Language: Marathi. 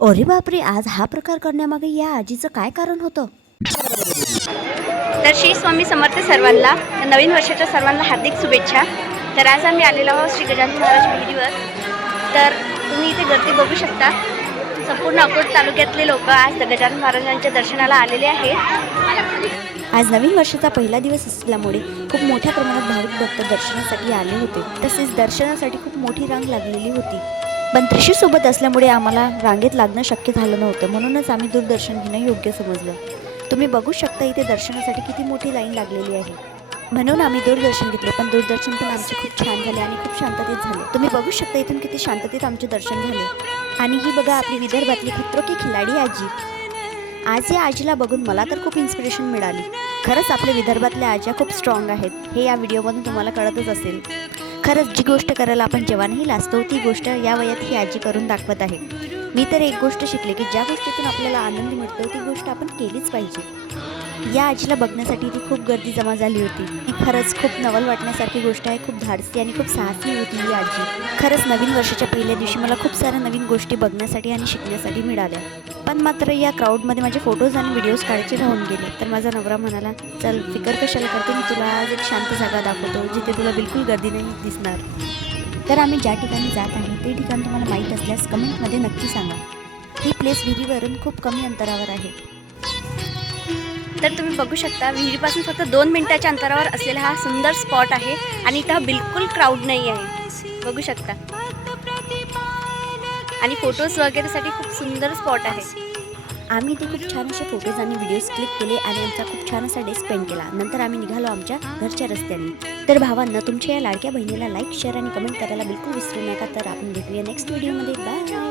अरे बापरे, आज हा प्रकार करण्यामागे या आजीचं काय कारण होतं? तर श्री स्वामी समर्थ सर्वांना नवीन वर्षाच्या सर्वांना हार्दिक शुभेच्छा. तर आज आम्ही आलेलो आहोत श्री गजानन महाराज विहिरीवर. तर तुम्ही इथे गर्दी बघू शकता. संपूर्ण अकोट तालुक्यातले लोक आज गजानन महाराजांच्या दर्शनाला आलेले आहेत. आज नवीन वर्षाचा पहिला दिवस असल्यामुळे खूप मोठ्या प्रमाणात भाविक भक्त दर्शनासाठी आले होते. तसेच दर्शनासाठी खूप मोठी रांग लागलेली होती. पण त्रिशू सोबत असल्यामुळे आम्हाला रांगेत लागणं शक्य झालं नव्हतं, म्हणूनच आम्ही दूरदर्शन घेणं योग्य समजलं. तुम्ही बघू शकता इथे दर्शनासाठी किती मोठी लाईन लागलेली आहे. म्हणून आम्ही दूरदर्शन घेतले, पण दूरदर्शन पण आमचे खूप छान झाले आणि खूप शांततेत झाले. तुम्ही बघू शकता इथून किती शांततेत आमचे दर्शन झाले. आणि ही बघा आपली विदर्भातली खतरो की खिलाडी आजी. आज या आजीला बघून मला तर खूप इन्स्पिरेशन मिळाली. खरंच आपल्या विदर्भातल्या आज्या खूप स्ट्रॉंग आहेत, हे या व्हिडिओमधून तुम्हाला कळतच असेल. खरंच जी गोष्ट करायला आपण जेव्हाही लाजतो ती गोष्ट या वयात ही आजी करून दाखवत आहे. मी तर एक गोष्ट शिकले की ज्या गोष्टीतून आपल्याला आनंद मिळतो ती गोष्ट आपण केलीच पाहिजे. या आजीला बघण्यासाठी ती खूप गर्दी जमा झाली होती. ही खरंच खूप नवल वाटण्यासारखी गोष्ट आहे. खूप धाडसी आणि खूप साहसी होती ही आजी. खरंच नवीन वर्षाच्या पहिल्या दिवशी मला खूप साऱ्या नवीन गोष्टी बघण्यासाठी आणि शिकण्यासाठी मिळाल्या. पण मात्र या क्राऊडमध्ये माझे फोटोज आणि व्हिडिओज काढायचे राहून गेले. तर माझा नवरा म्हणाला, चल फिकर कशाला करते, मी तुला आज एक शांत जागा दाखवतो जिथे तुला बिलकुल गर्दी नाही दिसणार. तर आम्ही ज्या ठिकाणी जात आहे ते ठिकाण तुम्हाला माहीत असल्यास कमेंटमध्ये नक्की सांगा. ही प्लेस विहिरीवरून खूप कमी अंतरावर आहे. तर तुम्ही बघू शकता विहिरीपासून फक्त 2 मिनिटाच्या अंतरावर असलेला हा सुंदर स्पॉट आहे आणि इथं बिलकुल क्राऊड नाही आहे. बघू शकता. आणि फोटोज वगैरेसाठी खूप सुंदर स्पॉट आहे. आम्ही ते खूप छान असे फोटोज आणि व्हिडिओज क्लिक केले आणि आमचा खूप छान असा डे स्पेंड केला. नंतर आम्ही निघालो आमच्या घरच्या रस्त्याने. तर भावांना, तुमच्या या लाडक्या बहिणीला लाईक, शेअर आणि कमेंट करायला बिलकुल विसरू नका. तर आपण भेटूया नेक्स्ट व्हिडिओमध्ये. बाय.